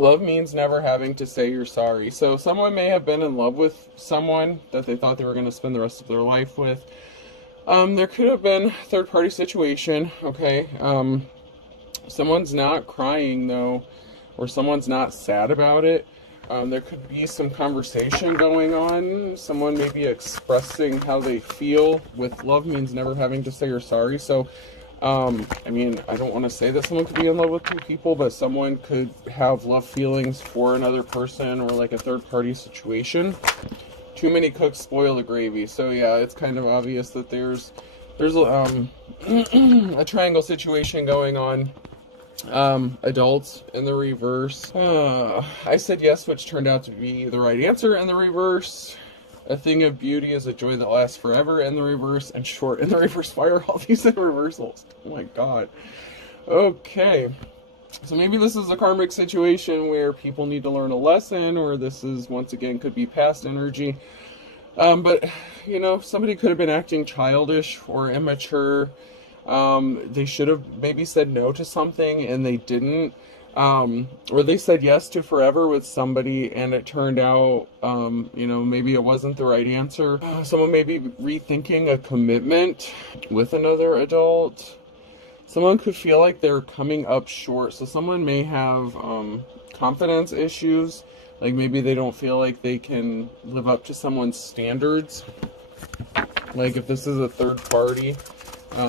Love means never having to say you're sorry. So someone may have been in love with someone that they thought they were going to spend the rest of their life with. There could have been a third-party situation, okay? Someone's not crying, though, or someone's not sad about it. There could be some conversation going on. Someone may be expressing how they feel. With love means never having to say you're sorry. So, I mean, I don't want to say that someone could be in love with two people, but someone could have love feelings for another person, or like a third-party situation. Too many cooks spoil the gravy. So yeah, it's kind of obvious that there's a triangle situation going on. Adults in the reverse. I said yes, which turned out to be the right answer in the reverse. A thing of beauty is a joy that lasts forever in the reverse, and short in the reverse. Why are all these in reversals? Oh my god. Okay. So maybe this is a karmic situation where people need to learn a lesson, or this is, once again, could be past energy. But, you know, somebody could have been acting childish or immature. They should have maybe said no to something and they didn't. Or they said yes to forever with somebody and it turned out, you know, maybe it wasn't the right answer. Someone may be rethinking a commitment with another adult. Someone could feel like they're coming up short. So someone may have confidence issues. Like maybe they don't feel like they can live up to someone's standards. Like if this is a third party,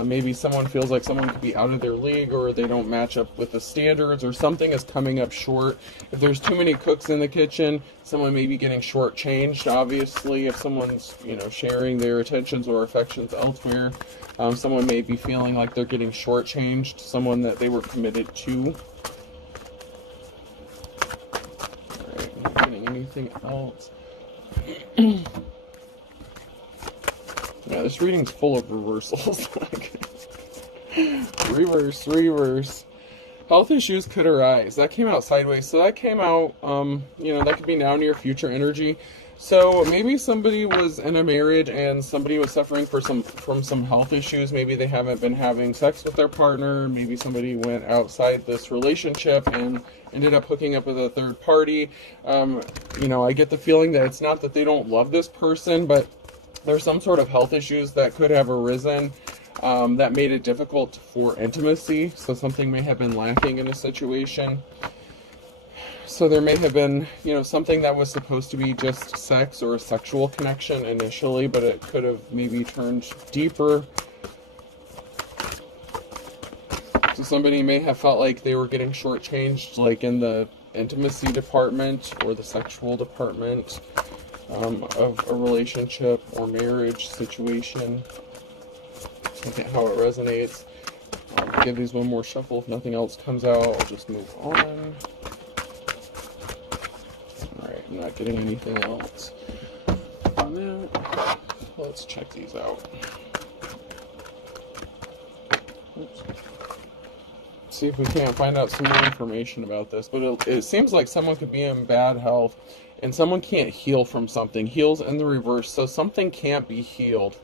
maybe someone feels like someone could be out of their league, or they don't match up with the standards, or something is coming up short. If there's too many cooks in the kitchen, someone may be getting shortchanged. Obviously, if someone's, you know, sharing their attentions or affections elsewhere, someone may be feeling like they're getting shortchanged, someone that they were committed to. All right, not getting anything else. Yeah, this reading's full of reversals. Reverse. Health issues could arise. That came out sideways. So that came out, you know, that could be now, near, future energy. So maybe somebody was in a marriage and somebody was suffering from some health issues. Maybe they haven't been having sex with their partner. Maybe somebody went outside this relationship and ended up hooking up with a third party. You know, I get the feeling that it's not that they don't love this person, but there's some sort of health issues that could have arisen that made it difficult for intimacy. So something may have been lacking in a situation. So there may have been, you know, something that was supposed to be just sex or a sexual connection initially, but it could have maybe turned deeper. So somebody may have felt like they were getting shortchanged, like in the intimacy department or the sexual department of a relationship or marriage situation. Look at how it resonates. I'll give these one more shuffle. If nothing else comes out, I'll just move on. Alright, I'm not getting anything else on that. Let's check these out. Oops. See if we can't find out some more information about this. But it seems like someone could be in bad health and someone can't heal from something. Heals in the reverse, so something can't be healed.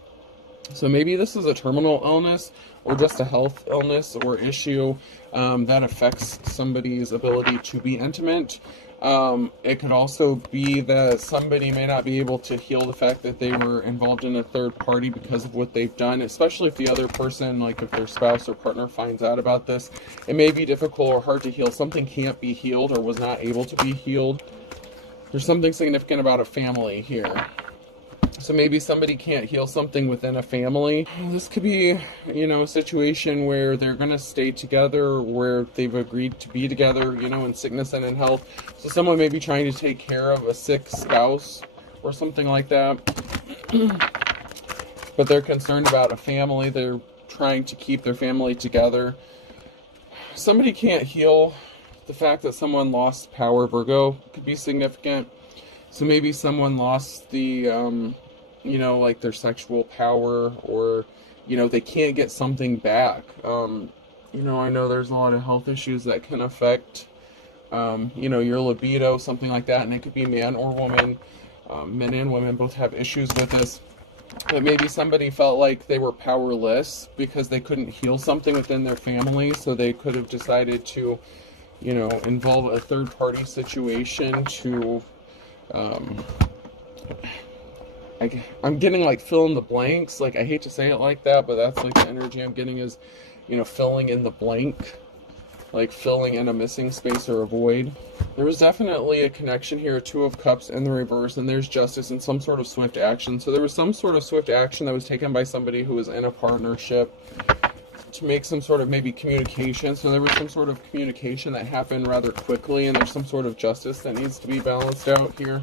So maybe this is a terminal illness or just a health illness or issue that affects somebody's ability to be intimate. It could also be that somebody may not be able to heal the fact that they were involved in a third party because of what they've done, especially if the other person, like if their spouse or partner finds out about this. It may be difficult or hard to heal. Something can't be healed or was not able to be healed. There's something significant about a family here. So maybe somebody can't heal something within a family. This could be, you know, a situation where they're going to stay together, where they've agreed to be together, you know, in sickness and in health. So someone may be trying to take care of a sick spouse or something like that. But they're concerned about a family. They're trying to keep their family together. Somebody can't heal the fact that someone lost power. Virgo could be significant. So maybe someone lost the, you know, like their sexual power, or, you know, they can't get something back. You know, I know there's a lot of health issues that can affect, you know, your libido, something like that. And it could be man or woman. Men and women both have issues with this. But maybe somebody felt like they were powerless because they couldn't heal something within their family. So they could have decided to you know, involve a third party situation to, um, I'm getting like fill in the blanks. Like, I hate to say it like that, but that's like the energy I'm getting is, you know, filling in the blank, like filling in a missing space or a void. There was definitely a connection here, Two of Cups in the reverse, and there's justice and some sort of swift action. So there was some sort of swift action that was taken by somebody who was in a partnership to make some sort of maybe communication. So there was some sort of communication that happened rather quickly, and there's some sort of justice that needs to be balanced out here.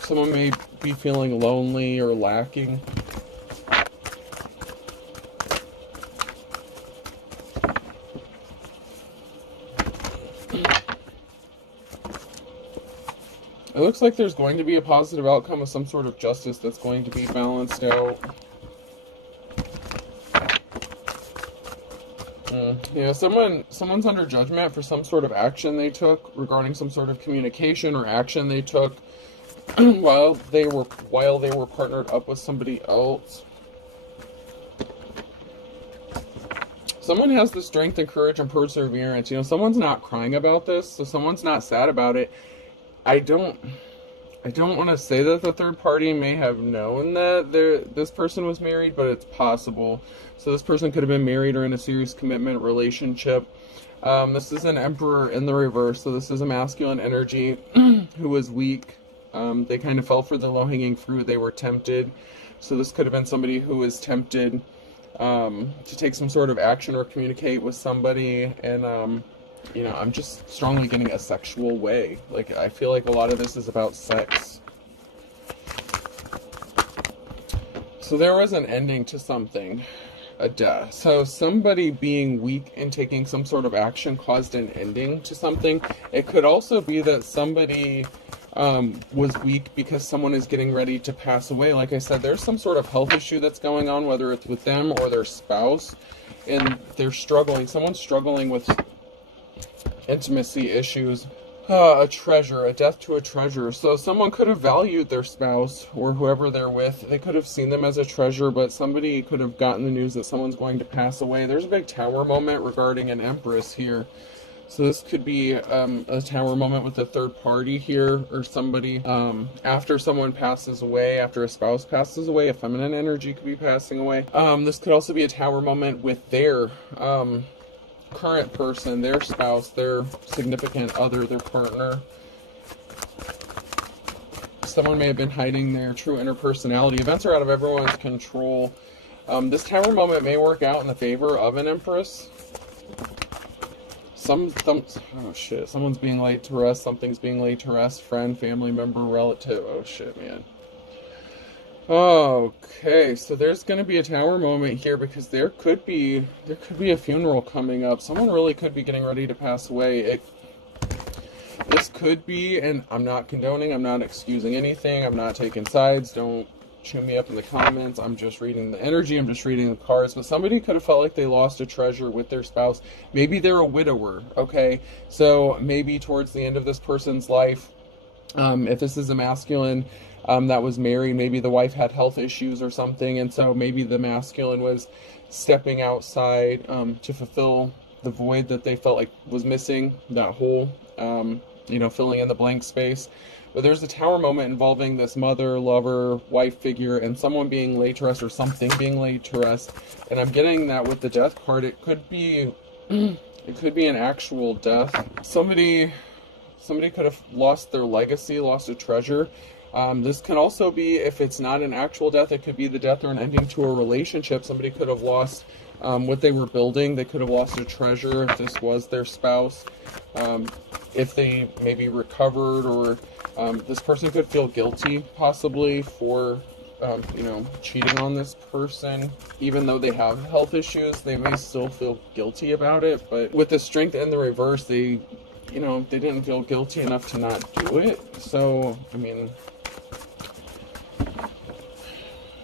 Someone may be feeling lonely or lacking. It looks like there's going to be a positive outcome of some sort of justice that's going to be balanced out. Yeah, someone's under judgment for some sort of action they took regarding some sort of communication or action they took while they were partnered up with somebody else. Someone has the strength and courage and perseverance. You know, someone's not crying about this, so someone's not sad about it. I don't want to say that the third party may have known that this person was married, but it's possible. So this person could have been married or in a serious commitment relationship. This is an Emperor in the reverse, so this is a masculine energy who was weak. They kind of fell for the low-hanging fruit. They were tempted. So this could have been somebody who was tempted to take some sort of action or communicate with somebody, and you know, I'm just strongly getting a sexual way. Like, I feel like a lot of this is about sex. So there was an ending to something, a death. So somebody being weak and taking some sort of action caused an ending to something. It could also be that somebody was weak because someone is getting ready to pass away. Like I said, there's some sort of health issue that's going on, whether it's with them or their spouse, and they're struggling. Someone's struggling with intimacy issues. A treasure, a death to a treasure. So someone could have valued their spouse or whoever they're with. They could have seen them as a treasure, but somebody could have gotten the news that someone's going to pass away. There's a big tower moment regarding an Empress here. So this could be a tower moment with a third party here, or somebody after someone passes away, after a spouse passes away, a feminine energy could be passing away. This could also be a tower moment with their current person, their spouse, their significant other, their partner. Someone may have been hiding their true inner personality. Events are out of everyone's control. This tower moment may work out in the favor of an Empress. Oh shit, someone's being laid to rest, something's being laid to rest, friend, family member, relative. Oh shit, man. Okay, so there's going to be a tower moment here because there could be a funeral coming up. Someone really could be getting ready to pass away. This could be, and I'm not condoning, I'm not excusing anything, I'm not taking sides, don't chew me up in the comments. I'm just reading the energy, I'm just reading the cards. But somebody could have felt like they lost a treasure with their spouse. Maybe they're a widower, okay? So maybe towards the end of this person's life, if this is a masculine that was married, maybe the wife had health issues or something, and so maybe the masculine was stepping outside to fulfill the void that they felt like was missing, that hole, you know, filling in the blank space. But there's a tower moment involving this mother, lover, wife figure, and someone being laid to rest, or something being laid to rest. And I'm getting that with the death card. It could be an actual death. Somebody could have lost their legacy, lost a treasure. This can also be, if it's not an actual death, it could be the death or an ending to a relationship. Somebody could have lost what they were building. They could have lost a treasure if this was their spouse. If they maybe recovered, or this person could feel guilty possibly for you know, cheating on this person. Even though they have health issues, they may still feel guilty about it. But with the strength in the reverse, they didn't feel guilty enough to not do it. So, I mean,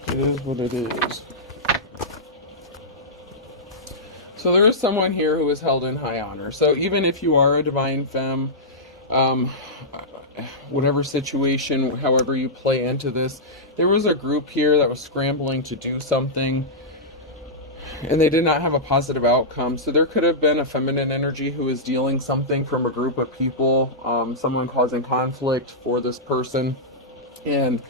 it is what it is. So there is someone here who is held in high honor. So even if you are a divine femme, whatever situation, however you play into this, there was a group here that was scrambling to do something. and they did not have a positive outcome. So there could have been a feminine energy who is dealing something from a group of people, someone causing conflict for this person, and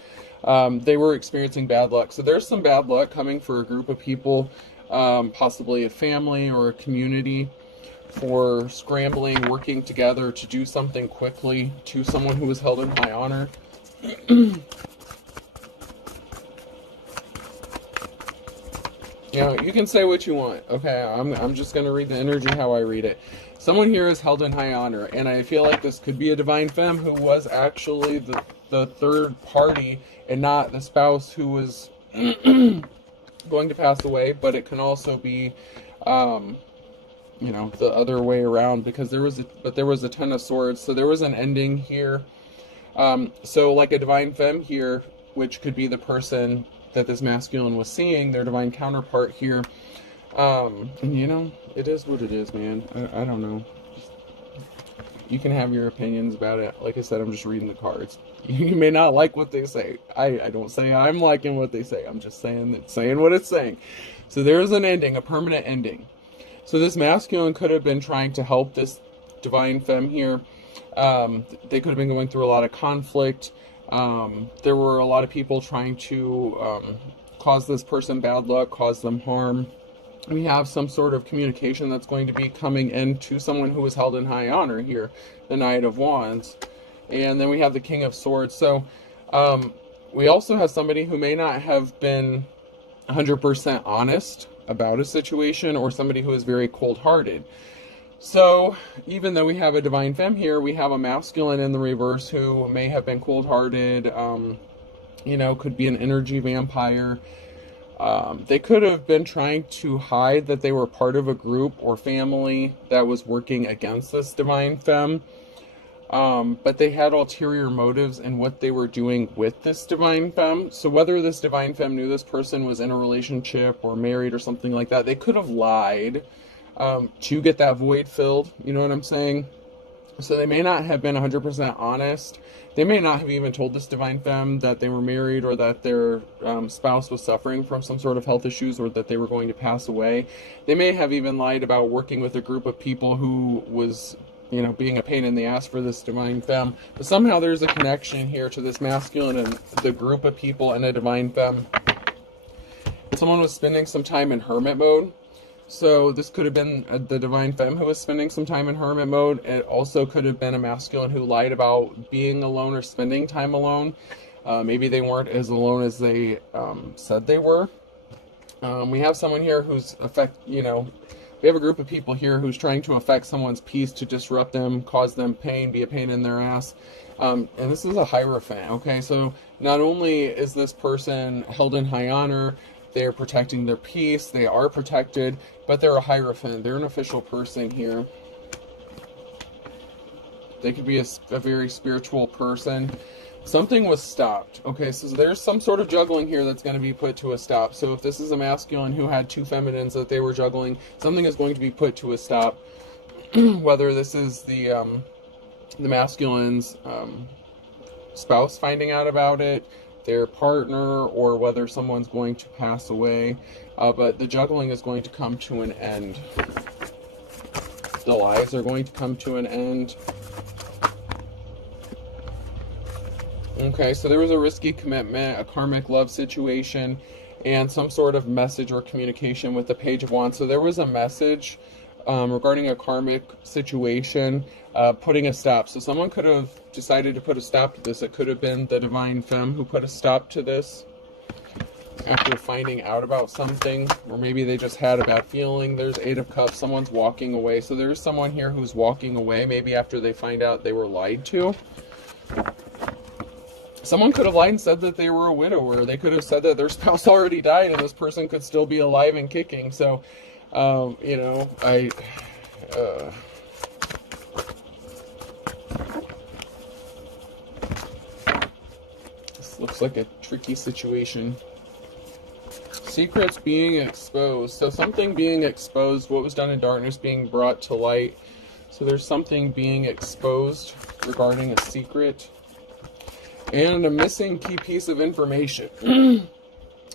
they were experiencing bad luck. So there's some bad luck coming for a group of people, possibly a family or a community, for scrambling, working together to do something quickly to someone who was held in high honor. You know, you can say what you want. Okay, I'm just going to read the energy how I read it. Someone here is held in high honor, and I feel like this could be a divine femme who was actually the third party and not the spouse who was going to pass away, but it can also be, you know, the other way around, because there was a Ten of Swords, so there was an ending here. So like a divine femme here, which could be the person that this masculine was seeing, their divine counterpart here. And you know, it is what it is, man. I don't know. You can have your opinions about it. Like I said, I'm just reading the cards. You may not like what they say. I don't say I'm liking what they say. I'm just saying what it's saying. So there's an ending, a permanent ending. So this masculine could have been trying to help this divine femme here. They could have been going through a lot of conflict. There were a lot of people trying to cause this person bad luck, cause them harm. We have some sort of communication that's going to be coming into someone who was held in high honor here, the Knight of Wands. And then we have the King of Swords. So we also have somebody who may not have been 100% honest about a situation, or somebody who is very cold-hearted. So even though we have a divine femme here, we have a masculine in the reverse who may have been cold-hearted, you know, could be an energy vampire. They could have been trying to hide that they were part of a group or family that was working against this divine femme. But they had ulterior motives in what they were doing with this divine femme. So whether this divine femme knew this person was in a relationship or married or something like that, they could have lied to get that void filled. You know what I'm saying? So they may not have been 100% honest. They may not have even told this divine femme that they were married, or that their spouse was suffering from some sort of health issues, or that they were going to pass away. They may have even lied about working with a group of people who was, you know, being a pain in the ass for this divine femme. But somehow there's a connection here to this masculine and the group of people and a divine femme. Someone was spending some time in hermit mode. So this could have been the divine femme who was spending some time in hermit mode. It also could have been a masculine who lied about being alone or spending time alone. Maybe they weren't as alone as they said they were. We have someone here who's we have a group of people here who's trying to affect someone's peace, to disrupt them, cause them pain, be a pain in their ass. And this is a Hierophant, okay? So not only is this person held in high honor, they're protecting their peace, they are protected, but they're a Hierophant. They're an official person here. They could be a very spiritual person. Something was stopped. Okay, so there's some sort of juggling here that's going to be put to a stop. So if this is a masculine who had two feminines that they were juggling, something is going to be put to a stop. Whether this is the masculine's spouse finding out about it, their partner, or whether someone's going to pass away. But the juggling is going to come to an end. The lies are going to come to an end. Okay, so there was a risky commitment, a karmic love situation, and some sort of message or communication with the Page of Wands. So there was a message regarding a karmic situation, putting a stop. So someone could have decided to put a stop to this. It could have been the divine femme who put a stop to this after finding out about something, or maybe they just had a bad feeling. There's Eight of Cups. Someone's walking away. So there's someone here who's walking away, maybe after they find out they were lied to. Someone could have lied and said that they were a widower. They could have said that their spouse already died and this person could still be alive and kicking. So, you know, this looks like a tricky situation. Secrets being exposed. So something being exposed, what was done in darkness being brought to light. So there's something being exposed regarding a secret. And a missing key piece of information.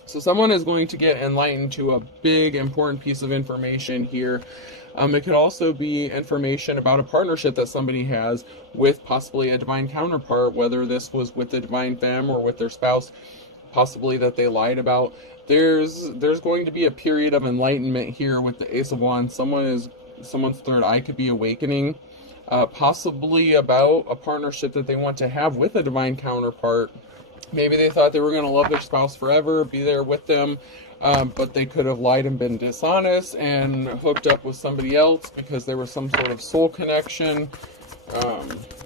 So someone is going to get enlightened to a big, important piece of information here. It could also be information about a partnership that somebody has with possibly a divine counterpart, whether this was with the divine femme or with their spouse, possibly that they lied about. There's going to be a period of enlightenment here with the Ace of Wands. Someone's third eye could be awakening, possibly about a partnership that they want to have with a divine counterpart. Maybe they thought they were going to love their spouse forever, be there with them, but they could have lied and been dishonest and hooked up with somebody else because there was some sort of soul connection.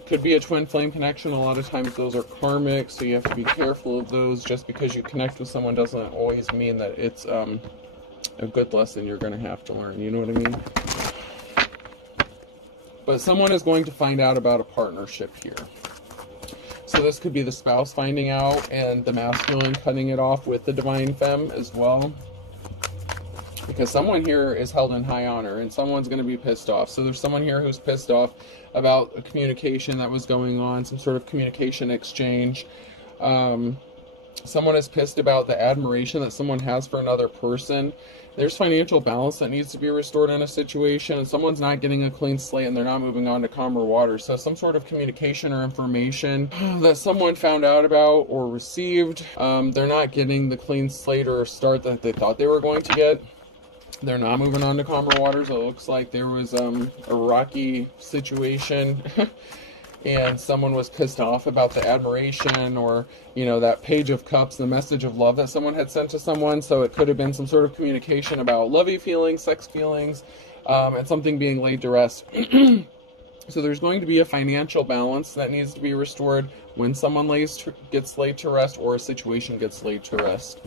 Could be a twin flame connection. A lot of times those are karmic, so you have to be careful of those. Just because you connect with someone doesn't always mean that it's a good lesson you're going to have to learn. You know what I mean? But someone is going to find out about a partnership here. So this could be the spouse finding out and the masculine cutting it off with the divine femme as well. Because someone here is held in high honor and someone's going to be pissed off. So there's someone here who's pissed off about a communication that was going on, some sort of communication exchange. Someone is pissed about the admiration that someone has for another person. There's financial balance that needs to be restored in a situation, and someone's not getting a clean slate and they're not moving on to calmer waters. So some sort of communication or information that someone found out about or received, they're not getting the clean slate or start that they thought they were going to get. They're not moving on to calmer waters. It looks like there was a rocky situation and someone was pissed off about the admiration or, you know, that page of cups, the message of love that someone had sent to someone. So it could have been some sort of communication about lovey feelings, sex feelings, and something being laid to rest. So there's going to be a financial balance that needs to be restored when someone gets laid to rest or a situation gets laid to rest.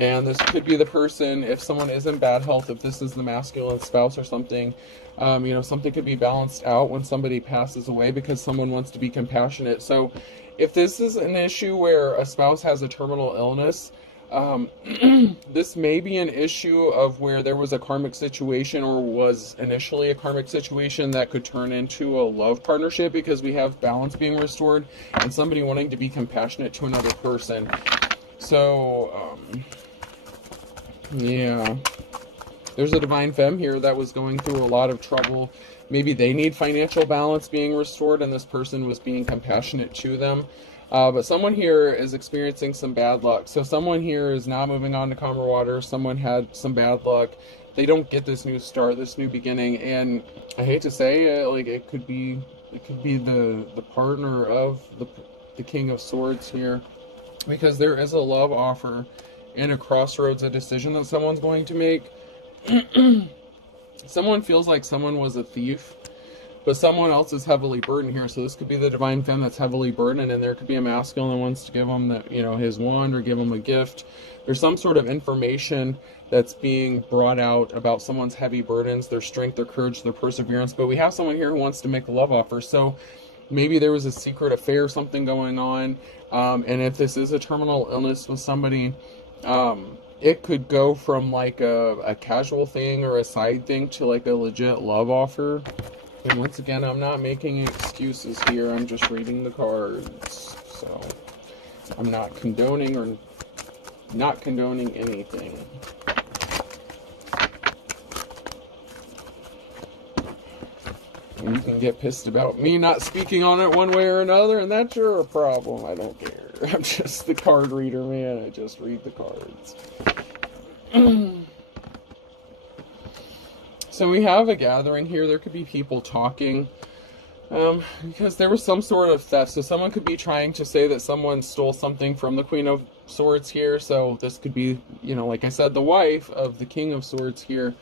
And this could be the person, if someone is in bad health, if this is the masculine spouse or something, you know, something could be balanced out when somebody passes away because someone wants to be compassionate. So if this is an issue where a spouse has a terminal illness, this may be an issue of where there was a karmic situation or was initially a karmic situation that could turn into a love partnership because we have balance being restored and somebody wanting to be compassionate to another person. So, yeah, there's a divine femme here that was going through a lot of trouble. Maybe they need financial balance being restored and this person was being compassionate to them. But someone here is experiencing some bad luck. So someone here is now moving on to calmer water. Someone had some bad luck. They don't get this new start, this new beginning. And I hate to say it, like it could be the partner of the King of Swords here. Because there is a love offer and a crossroads, a decision that someone's going to make. Someone feels like someone was a thief, but someone else is heavily burdened here. So this could be the divine femme that's heavily burdened, and there could be a masculine that wants to give him the, you know, his wand or give him a gift. There's some sort of information that's being brought out about someone's heavy burdens, their strength, their courage, their perseverance. But we have someone here who wants to make a love offer. So maybe there was a secret affair, something going on. And if this is a terminal illness with somebody, it could go from like a casual thing or a side thing to like a legit love offer. And once again, I'm not making excuses here. I'm just reading the cards. So I'm not condoning or not condoning anything. You can get pissed about me not speaking on it one way or another, and that's your problem. I don't care. I'm just the card reader, man. I just read the cards. So we have a gathering here. There could be people talking because there was some sort of theft. So someone could be trying to say that someone stole something from the Queen of Swords here. So this could be, you know, like I said, the wife of the King of Swords here.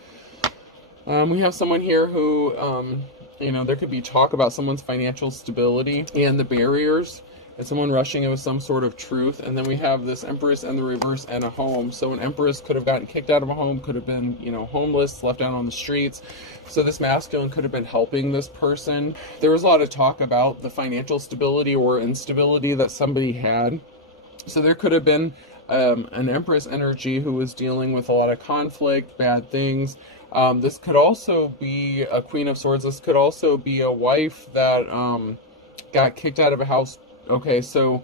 We have someone here who... you know, there could be talk about someone's financial stability and the barriers, and someone rushing it with some sort of truth. And then we have this Empress and the reverse and a home. So an Empress could have gotten kicked out of a home, could have been, you know, homeless, left out on the streets. So this masculine could have been helping this person. There was a lot of talk about the financial stability or instability that somebody had. So there could have been an Empress energy who was dealing with a lot of conflict, bad things. This could also be a Queen of Swords. This could also be a wife that got kicked out of a house. Okay, so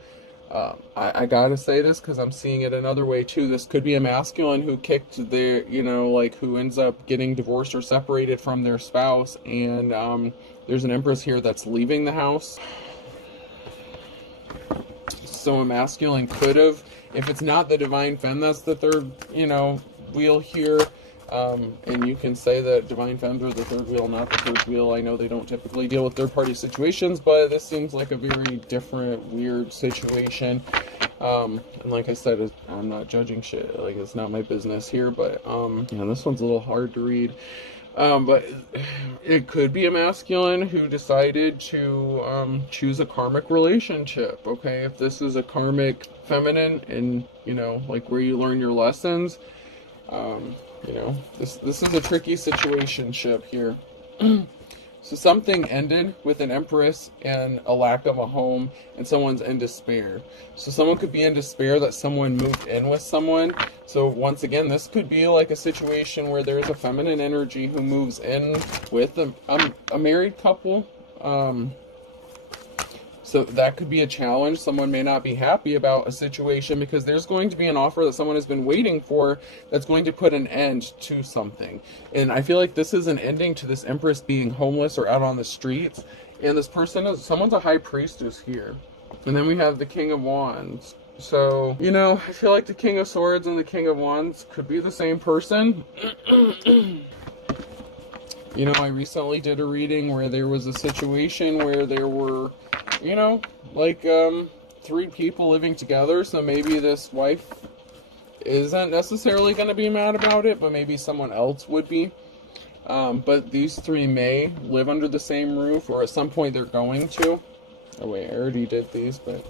I gotta say this because I'm seeing it another way too. This could be a masculine who kicked their, like who ends up getting divorced or separated from their spouse, and there's an Empress here that's leaving the house. So a masculine could have, if it's not the divine femme, that's the third, wheel here. And you can say that divine femmes are the third wheel, not the third wheel. I know they don't typically deal with third party situations, but this seems like a very different, weird situation. And like I said, I'm not judging shit. Like, it's not my business here, but, this one's a little hard to read. But it could be a masculine who decided to choose a karmic relationship. Okay, if this is a karmic feminine, and like where you learn your lessons, this is a tricky situationship here. So something ended with an Empress and a lack of a home, and someone's in despair. So someone could be in despair that someone moved in with someone. So once again, this could be like a situation where there's a feminine energy who moves in with a married couple. So that could be a challenge. Someone may not be happy about a situation because there's going to be an offer that someone has been waiting for that's going to put an end to something. And I feel like this is an ending to this Empress being homeless or out on the streets. And this person someone's a high priestess here. And then we have the King of Wands. So, I feel like the King of Swords and the King of Wands could be the same person. I recently did a reading where there was a situation where there were, like 3 people living together. So maybe this wife isn't necessarily going to be mad about it, but maybe someone else would be. But these 3 may live under the same roof, or at some point they're going to. Oh wait, I already did these, but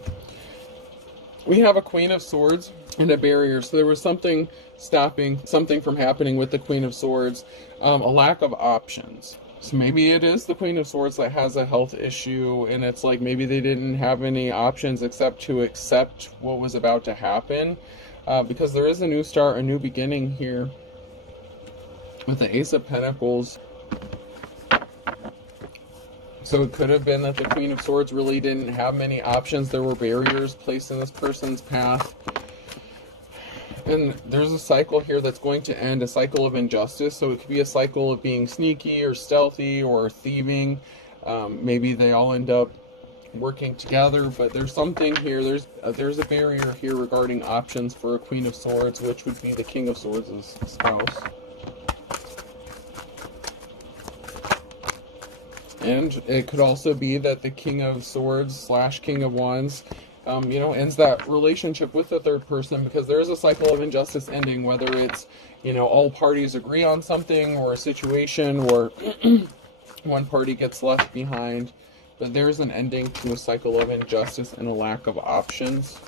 we have a Queen of Swords and a barrier. So there was something stopping something from happening with the Queen of Swords, a lack of options. So maybe it is the Queen of Swords that has a health issue, and it's like maybe they didn't have any options except to accept what was about to happen, because there is a new start, a new beginning here with the Ace of Pentacles. So it could have been that the Queen of Swords really didn't have many options. There were barriers placed in this person's path. And there's a cycle here that's going to end, a cycle of injustice. So it could be a cycle of being sneaky or stealthy or thieving. Maybe they all end up working together, but there's something here. There's a barrier here regarding options for a Queen of Swords, which would be the King of Swords' spouse. And it could also be that the King of Swords / King of Wands ends that relationship with the third person, because there is a cycle of injustice ending, whether it's, all parties agree on something or a situation, or one party gets left behind. But there's an ending to a cycle of injustice and a lack of options.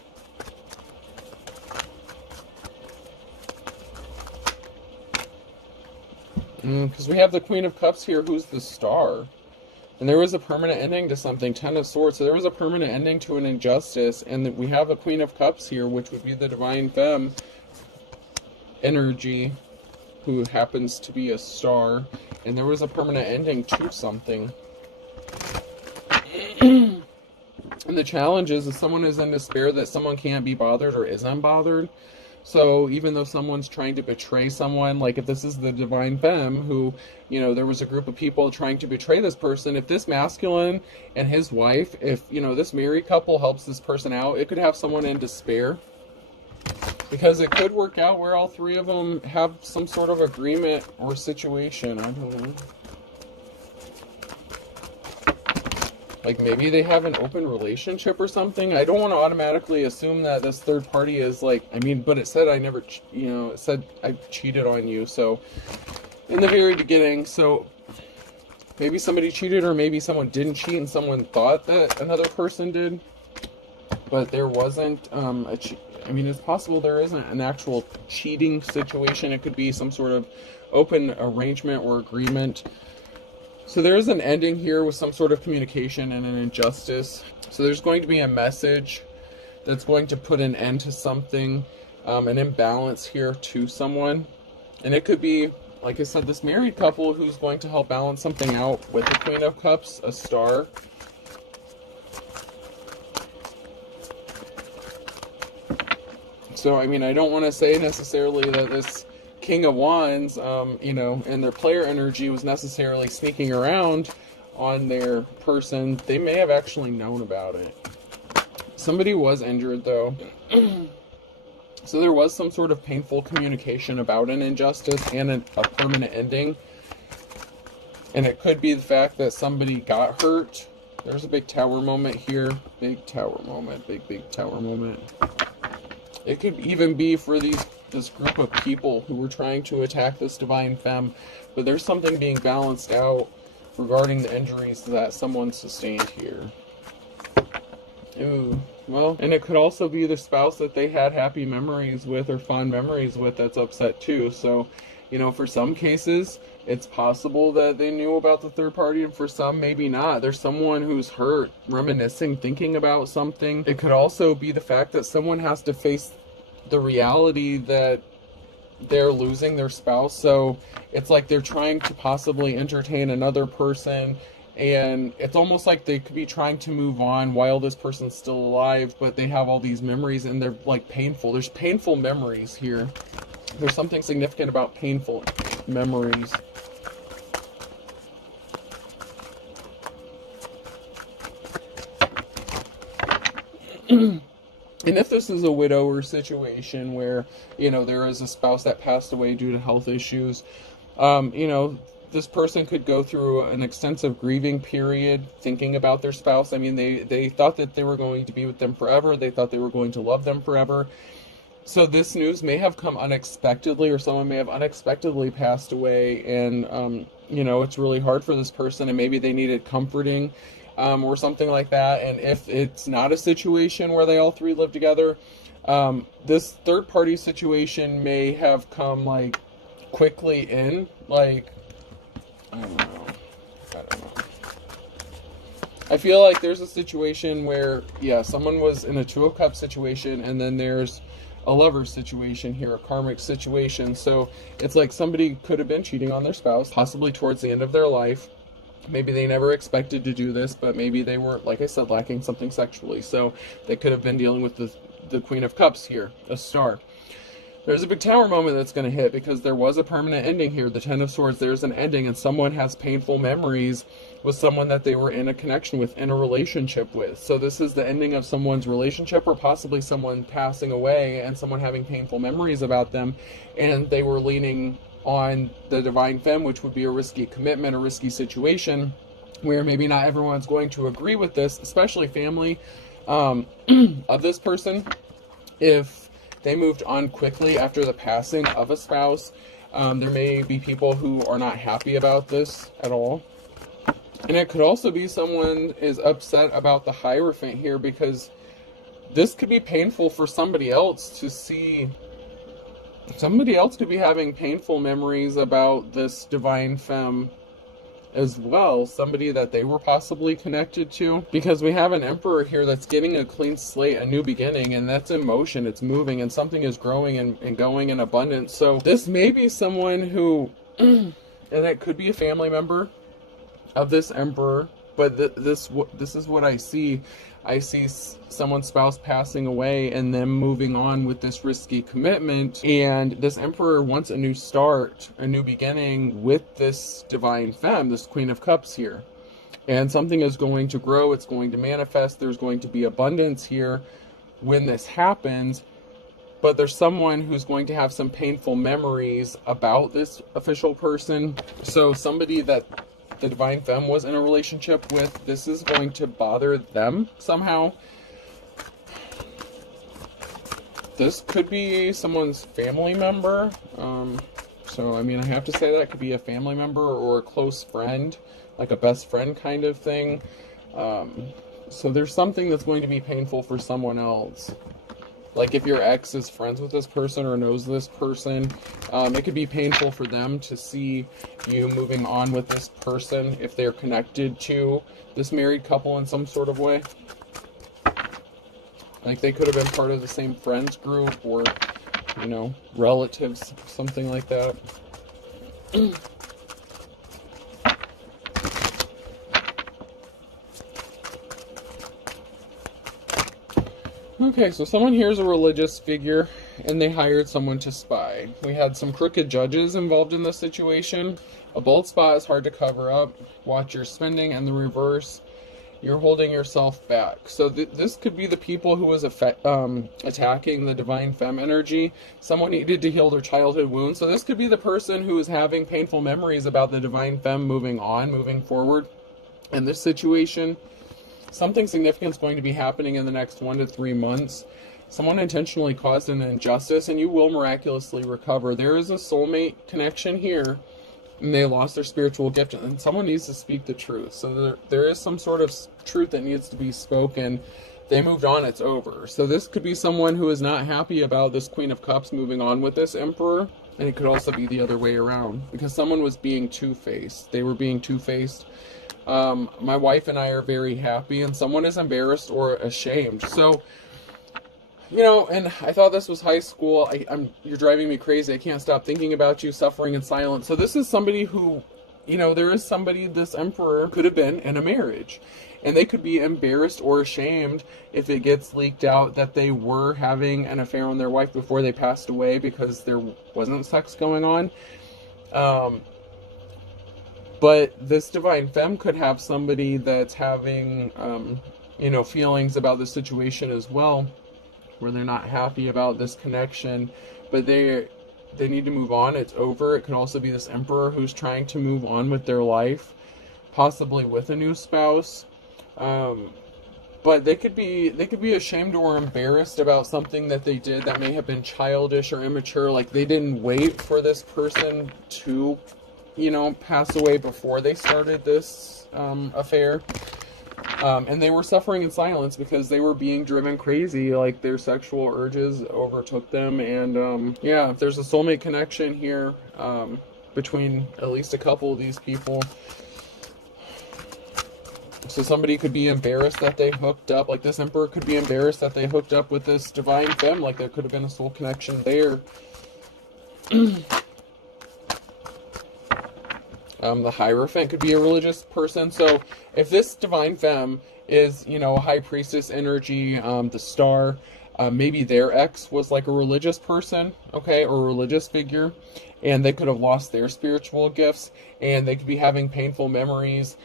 Because we have the Queen of Cups here, who's the star. And there was a permanent ending to something, 10 of Swords. So there was a permanent ending to an injustice. And we have a Queen of Cups here, which would be the Divine Femme energy, who happens to be a star. And there was a permanent ending to something. And the challenge is, if someone is in despair, that someone can't be bothered or isn't bothered. So even though someone's trying to betray someone, like if this is the Divine Femme who, there was a group of people trying to betray this person, if this masculine and his wife, if, this married couple helps this person out, it could have someone in despair. Because it could work out where all 3 of them have some sort of agreement or situation. I don't know. Like maybe they have an open relationship or something. I don't want to automatically assume that this third party is like, but it said it said I cheated on you. So in the very beginning, so maybe somebody cheated, or maybe someone didn't cheat and someone thought that another person did. But there wasn't it's possible there isn't an actual cheating situation. It could be some sort of open arrangement or agreement. So there is an ending here with some sort of communication and an injustice. So there's going to be a message that's going to put an end to something, an imbalance here to someone. And it could be, like I said, this married couple who's going to help balance something out with the Queen of Cups, a star. So, I mean, I don't want to say necessarily that this King of Wands, you know, and their player energy was necessarily sneaking around on their person. They may have actually known about it. Somebody was injured, though. So there was some sort of painful communication about an injustice and a permanent ending. And it could be the fact that somebody got hurt. There's a big tower moment here. Big tower moment. Big tower moment. It could even be for this group of people who were trying to attack this divine femme. But there's something being balanced out regarding the injuries that someone sustained here. Ooh. Well, and it could also be the spouse that they had happy memories with or fond memories with that's upset too. So, you know, for some cases, it's possible that they knew about the third party, and for some, maybe not. There's someone who's hurt, reminiscing, thinking about something. It could also be the fact that someone has to face the reality that they're losing their spouse. So it's like they're trying to possibly entertain another person, and it's almost like they could be trying to move on while this person's still alive, but they have all these memories and they're like painful. There's painful memories here. There's something significant about painful memories. And if this is a widower situation where, you know, there is a spouse that passed away due to health issues, you know, this person could go through an extensive grieving period thinking about their spouse. I mean, they thought that they were going to be with them forever. They thought they were going to love them forever. So this news may have come unexpectedly, or someone may have unexpectedly passed away, and, you know, it's really hard for this person, and maybe they needed comforting, or something like that. And if it's not a situation where they all three live together, this third party situation may have come, like, quickly in, like, I don't know. I feel like there's a situation where, yeah, someone was in a Two of Cups situation, and then there's a lover's situation here, a karmic situation. So it's like somebody could have been cheating on their spouse, possibly towards the end of their life. Maybe they never expected to do this, but maybe they were, like I said, lacking something sexually. So they could have been dealing with the Queen of Cups here, a star. There's a big tower moment that's going to hit because there was a permanent ending here. The Ten of Swords, there's an ending, and someone has painful memories with someone that they were in a connection with, in a relationship with. So this is the ending of someone's relationship, or possibly someone passing away and someone having painful memories about them, and they were leaning on the divine femme, which would be a risky commitment, a risky situation, where maybe not everyone's going to agree with this, especially family of this person. If they moved on quickly after the passing of a spouse, there may be people who are not happy about this at all. And it could also be someone is upset about the Hierophant here, because this could be painful for somebody else to see. Somebody else could be having painful memories about this divine femme as well, somebody that they were possibly connected to, because we have an Emperor here that's getting a clean slate, a new beginning, and that's in motion, it's moving, and something is growing and going in abundance. So this may be someone who, and it could be a family member of this Emperor, but this is what I see. I see someone's spouse passing away and them moving on with this risky commitment, and this Emperor wants a new start, a new beginning with this divine femme, this Queen of Cups here. And something is going to grow, it's going to manifest, there's going to be abundance here when this happens, but there's someone who's going to have some painful memories about this official person. So somebody that the divine femme was in a relationship with, this is going to bother them somehow. This could be someone's family member. So, I mean, I have to say that could be a family member or a close friend, like a best friend kind of thing. So there's something that's going to be painful for someone else. Like if your ex is friends with this person or knows this person, it could be painful for them to see you moving on with this person if they're connected to this married couple in some sort of way. Like they could have been part of the same friends group, or, you know, relatives, something like that. Okay, so someone here is a religious figure. and they hired someone to spy. We had some crooked judges involved in this situation. A bold spot is hard to cover up. Watch your spending, and the reverse, you're holding yourself back. So this could be the people who was attacking the divine femme energy. Someone needed to heal their childhood wounds. So this could be the person who is having painful memories about the divine femme moving on, moving forward. In this situation, something significant is going to be happening in the next 1 to 3 months. Someone intentionally caused an injustice, and you will miraculously recover. There is a soulmate connection here, and they lost their spiritual gift, and someone needs to speak the truth. So there is some sort of truth that needs to be spoken. They moved on, it's over. So this could be someone who is not happy about this Queen of Cups moving on with this Emperor, and it could also be the other way around, because someone was being two-faced. They were being two-faced. My wife and I are very happy, and someone is embarrassed or ashamed. So, you know, and I thought this was high school. You're driving me crazy. I can't stop thinking about you, suffering in silence. So this is somebody who, you know, there is somebody, this Emperor could have been in a marriage, and they could be embarrassed or ashamed if it gets leaked out that they were having an affair on their wife before they passed away because there wasn't sex going on. But this divine femme could have somebody that's having, you know, feelings about the situation as well, where they're not happy about this connection, but they need to move on. It's over. It could also be this Emperor who's trying to move on with their life, possibly with a new spouse. But they could be ashamed or embarrassed about something that they did that may have been childish or immature. Like they didn't wait for this person to, you know, pass away before they started this affair. And they were suffering in silence because they were being driven crazy, like their sexual urges overtook them. And yeah, there's a soulmate connection here between at least a couple of these people. So somebody could be embarrassed that they hooked up, like this Emperor could be embarrassed that they hooked up with this divine femme, like there could have been a soul connection there. The Hierophant could be a religious person. So if this divine femme is, you know, high priestess energy, the star, maybe their ex was like a religious person, okay, or a religious figure, and they could have lost their spiritual gifts, and they could be having painful memories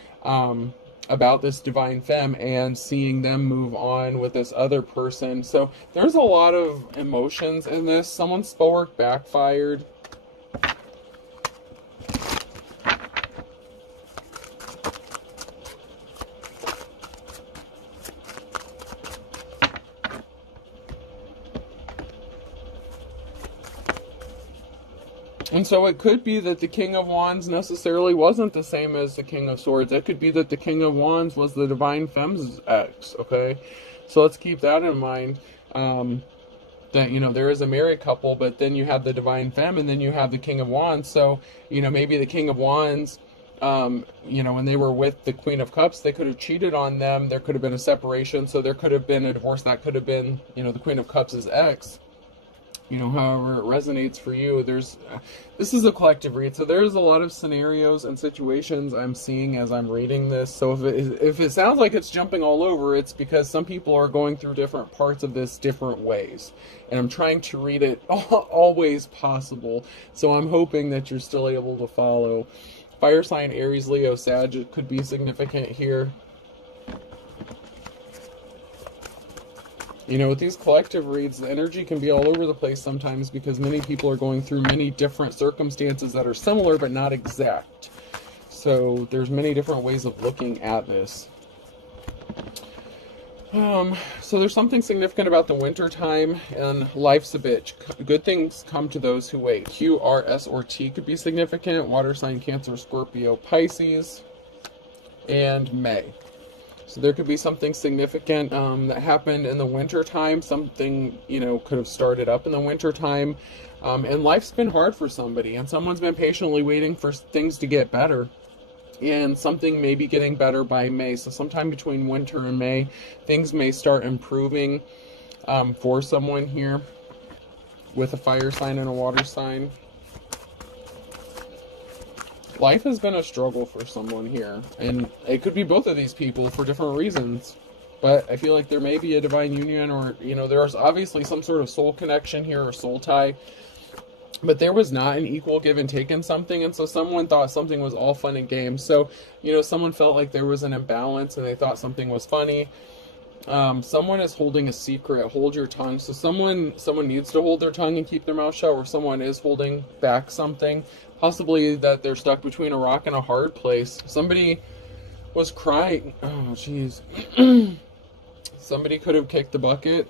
about this divine femme and seeing them move on with this other person. So there's a lot of emotions in this. Someone's spell work backfired. And so it could be that the King of Wands necessarily wasn't the same as the King of Swords. It could be that the King of Wands was the divine femme's ex, okay? So let's keep that in mind. That, you know, there is a married couple, but then you have the divine femme, and then you have the King of Wands. So, you know, maybe the King of Wands, you know, when they were with the Queen of Cups, they could have cheated on them. There could have been a separation. So there could have been a divorce. That could have been, you know, the Queen of Cups' ex. You know, however it resonates for you. This is a collective read, so there's a lot of scenarios and situations I'm seeing as I'm reading this. So if it sounds like it's jumping all over, it's because some people are going through different parts of this different ways, and I'm trying to read it all ways possible. So I'm hoping that you're still able to follow. Fire sign Aries, Leo, Sag could be significant here. You know, with these collective reads, the energy can be all over the place sometimes because many people are going through many different circumstances that are similar but not exact. So there's many different ways of looking at this. So there's something significant about the winter time, and life's a bitch. Good things come to those who wait. Q, R, S, or T could be significant. Water sign, Cancer, Scorpio, Pisces, and May. So there could be something significant that happened in the winter time. Something, you know, could have started up in the winter time. And life's been hard for somebody, and someone's been patiently waiting for things to get better. And something may be getting better by May. So sometime between winter and May, things may start improving for someone here with a fire sign and a water sign. Life has been a struggle for someone here, and it could be both of these people for different reasons, But I feel like there may be a divine union, or, you know, there's obviously some sort of soul connection here or soul tie. But there was not an equal give and take in something, and so someone thought something was all fun and games. So, you know, someone felt like there was an imbalance and they thought something was funny. Someone is holding a secret. Hold your tongue. So someone needs to hold their tongue and keep their mouth shut, or someone is holding back something. Possibly that they're stuck between a rock and a hard place. Somebody was crying. Oh, jeez. Somebody could have kicked the bucket,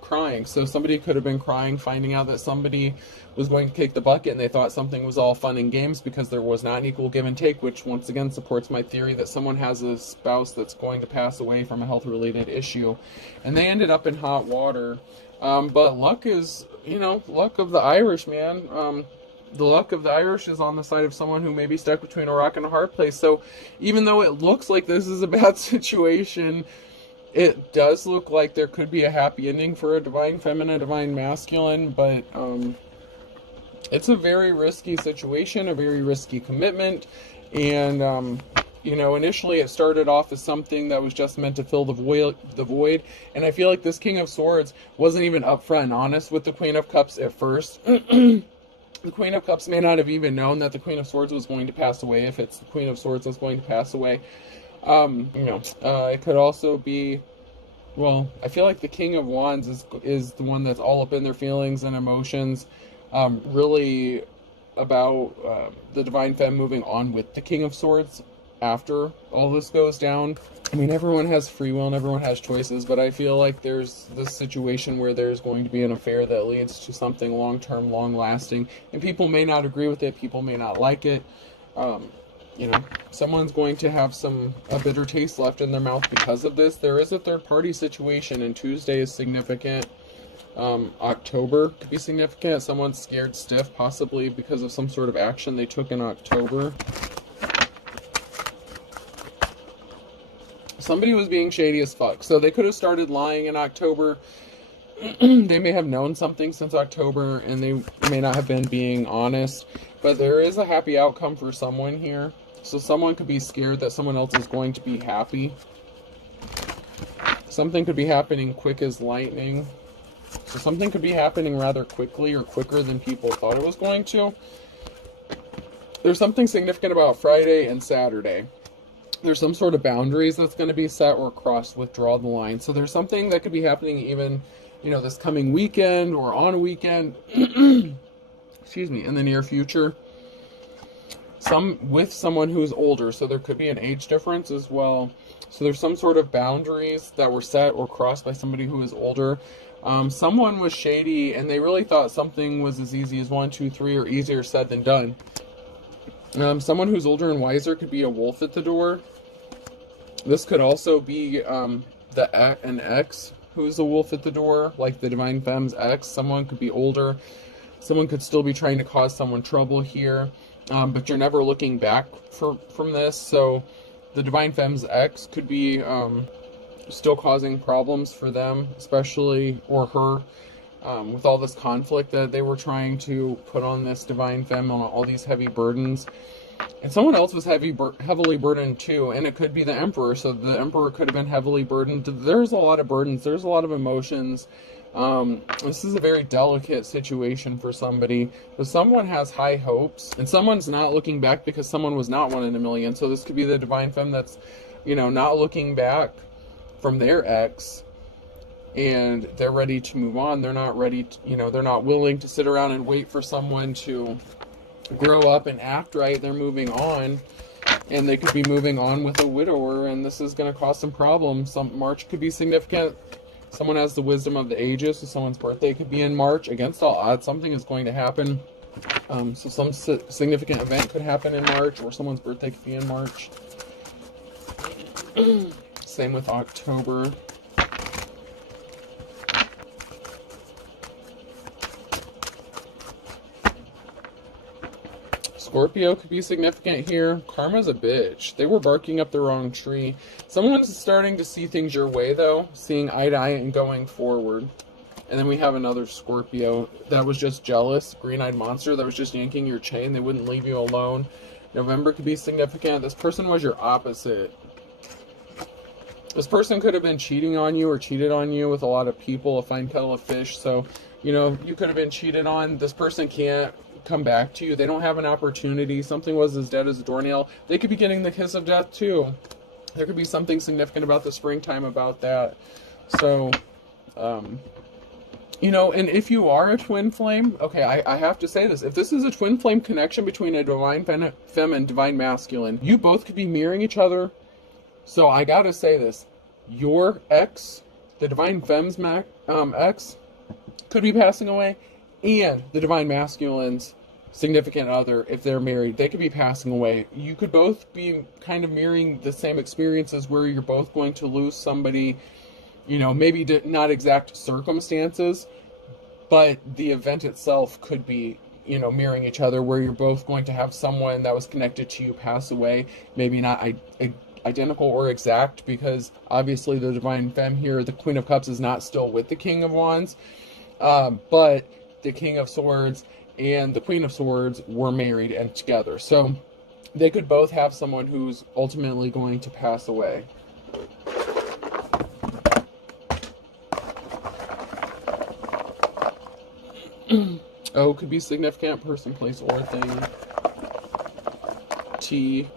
crying. So somebody could have been crying, finding out that somebody was going to kick the bucket, and they thought something was all fun and games because there was not an equal give and take, which once again supports my theory that someone has a spouse that's going to pass away from a health-related issue, and they ended up in hot water. But luck is, you know, luck of the Irish, man. The luck of the Irish is on the side of someone who may be stuck between a rock and a hard place. So even though it looks like this is a bad situation, it does look like there could be a happy ending for a divine feminine, divine masculine, but it's a very risky situation, a very risky commitment. And you know, initially it started off as something that was just meant to fill the void. And I feel like this King of Swords wasn't even upfront and honest with the Queen of Cups at first. The Queen of Cups may not have even known that the Queen of Swords was going to pass away, if it's the Queen of Swords that's going to pass away. You know, it could also be, well, I feel like the King of Wands is the one that's all up in their feelings and emotions, really about the Divine Femme moving on with the King of Swords after all this goes down. I mean, everyone has free will and everyone has choices, but I feel like there's this situation where there's going to be an affair that leads to something long-term, long-lasting, and people may not agree with it, people may not like it. You know, someone's going to have a bitter taste left in their mouth because of this. There is a third-party situation, and Tuesday is significant. October could be significant. Someone's scared stiff, possibly because of some sort of action they took in October. Somebody was being shady as fuck, so they could have started lying in October. They may have known something since October, and they may not have been being honest, but there is a happy outcome for someone here. So someone could be scared that someone else is going to be happy. Something could be happening quick as lightning. So something could be happening rather quickly, or quicker than people thought it was going to. There's something significant about Friday and Saturday. There's some sort of boundaries that's going to be set or crossed with draw the line. So there's something that could be happening even, you know, this coming weekend or on a weekend, excuse me, in the near future. With someone who's older, so there could be an age difference as well. So there's some sort of boundaries that were set or crossed by somebody who is older. Someone was shady, and they really thought something was as easy as 1, 2, 3, or easier said than done. Someone who's older and wiser could be a wolf at the door. This could also be an ex who's a wolf at the door, like the Divine Femme's ex. Someone could be older. Someone could still be trying to cause someone trouble here. But you're never looking back from this. So the Divine Femme's ex could be still causing problems for them, especially, or her, with all this conflict that they were trying to put on this Divine Femme, on all these heavy burdens. And someone else was heavily burdened too, and it could be the Emperor. So the Emperor could have been heavily burdened. There's a lot of burdens. There's a lot of emotions. This is a very delicate situation for somebody, but someone has high hopes, and someone's not looking back because someone was not 1 in a million. So this could be the Divine Femme that's, you know, not looking back from their ex, and they're ready to move on. They're not ready to, you know, they're not willing to sit around and wait for someone to grow up and act right. They're moving on, and they could be moving on with a widower, and this is going to cause some problems. March could be significant. Someone has the wisdom of the ages, so someone's birthday could be in March. Against all odds, something is going to happen. So some significant event could happen in March, or someone's birthday could be in March. Same with October. Scorpio could be significant here. Karma's a bitch. They were barking up the wrong tree. Someone's starting to see things your way, though. Seeing eye to eye and going forward. And then we have another Scorpio that was just jealous. Green-eyed monster that was just yanking your chain. They wouldn't leave you alone. November could be significant. This person was your opposite. This person could have been cheating on you or cheated on you with a lot of people, a fine kettle of fish. So, you know, you could have been cheated on. This person can't come back to you. They don't have an opportunity. Something was as dead as a doornail. They could be getting the kiss of death too. There could be something significant about the springtime about that. So, you know, and if you are a twin flame, okay, I have to say this. If this is a twin flame connection between a divine femme and divine masculine, you both could be mirroring each other. So I gotta say this. Your ex, the divine femme's ex, could be passing away, and the divine masculine's significant other, if they're married, they could be passing away. You could both be kind of mirroring the same experiences where you're both going to lose somebody, you know, maybe not exact circumstances, but the event itself could be, you know, mirroring each other, where you're both going to have someone that was connected to you pass away. Maybe not identical or exact, because obviously the divine femme here, the Queen of Cups, is not still with the King of Wands, but the King of Swords and the Queen of Swords were married and together. So they could both have someone who's ultimately going to pass away. O could be significant, person, place, or thing. T.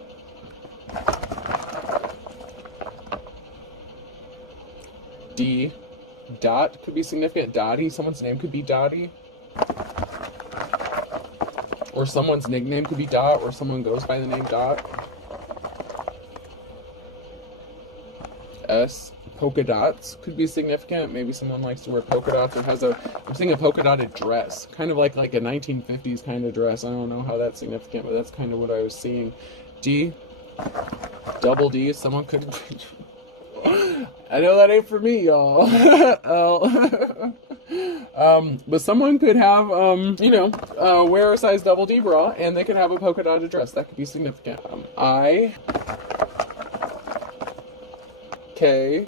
D. Dot could be significant. Dottie, someone's name could be Dottie. Or someone's nickname could be Dot, or someone goes by the name Dot. S. Polka dots could be significant. Maybe someone likes to wear polka dots and has I'm seeing a polka dotted dress. Kind of like a 1950s kind of dress. I don't know how that's significant, but that's kind of what I was seeing. D. Double D. Someone could... I know that ain't for me, y'all. But someone could have, you know, wear a size double D bra, and they could have a polka dotted dress. That could be significant. I. K.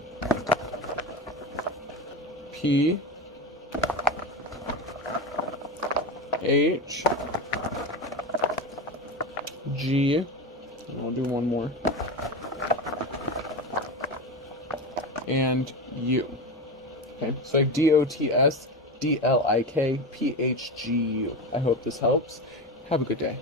P. H. G. I'll do one more. And U. Okay, so I have DOTS, DLIK, PHGU. I hope this helps. Have a good day.